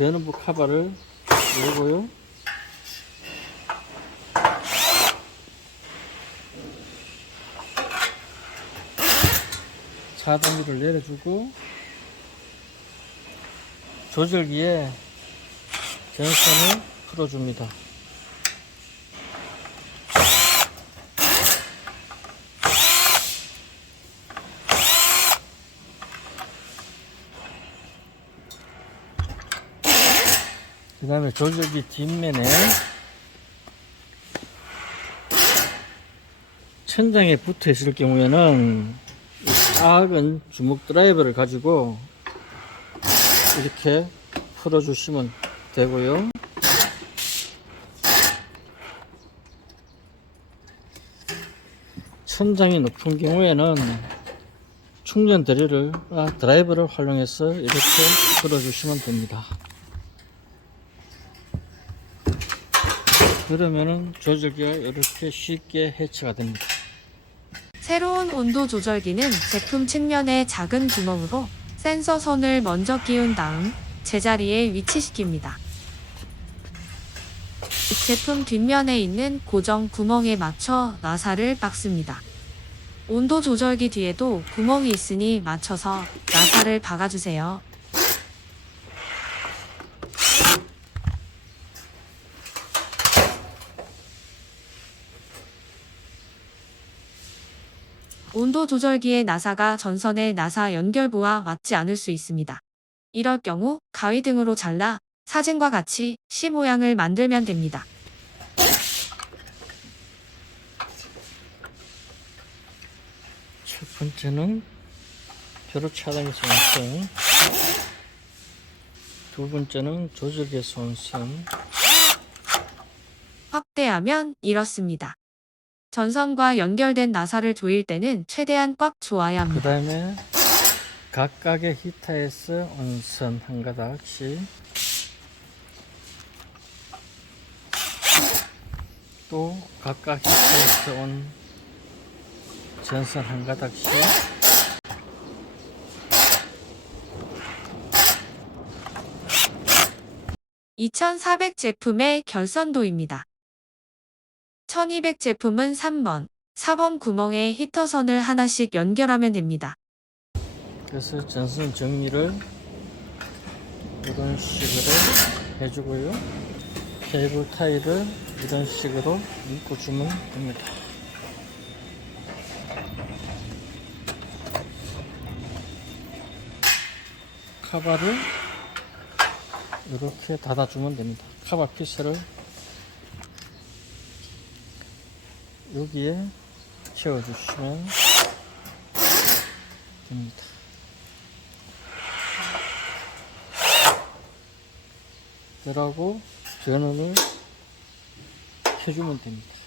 전원부 카바를 열고요. 차단기를 내려주고 조절기에 전선을 풀어줍니다. 그 다음에 조절기 뒷면에 천장에 붙어 있을 경우에는 이 작은 주먹 드라이버를 가지고 이렇게 풀어 주시면 되고요. 천장이 높은 경우에는 충전 드릴을 아, 드라이버를 활용해서 이렇게 풀어 주시면 됩니다. 그러면은 조절기가 이렇게 쉽게 해체가 됩니다. 새로운 온도 조절기는 제품 측면에 작은 구멍으로 센서 선을 먼저 끼운 다음 제자리에 위치시킵니다. 제품 뒷면에 있는 고정 구멍에 맞춰 나사를 박습니다. 온도 조절기 뒤에도 구멍이 있으니 맞춰서 나사를 박아주세요. 온도 조절기의 나사가 전선의 나사 연결부와 맞지 않을 수 있습니다. 이럴 경우 가위 등으로 잘라 사진과 같이 C 모양을 만들면 됩니다. 첫 번째는 벼로 차단기 손선 두 번째는 조절기 손선 확대하면 이렇습니다. 전선과 연결된 나사를 조일 때는 최대한 꽉 조아야 그 합니다. 다음에 각각의 히타에서 온선 한 가닥씩 또 각각 히타에서 온 전선 한 가닥씩 2400 제품의 결선도입니다. 1200 제품은 3번, 4번 구멍에 히터선을 하나씩 연결하면 됩니다. 그래서 전선 정리를 이런 식으로 해주고요. 케이블 타이를 이런 식으로 묶어 주면 됩니다. 카바를 이렇게 닫아주면 됩니다. 카바 피스를 여기에 채워주시면 됩니다. 그러고 전원을 켜주면 됩니다.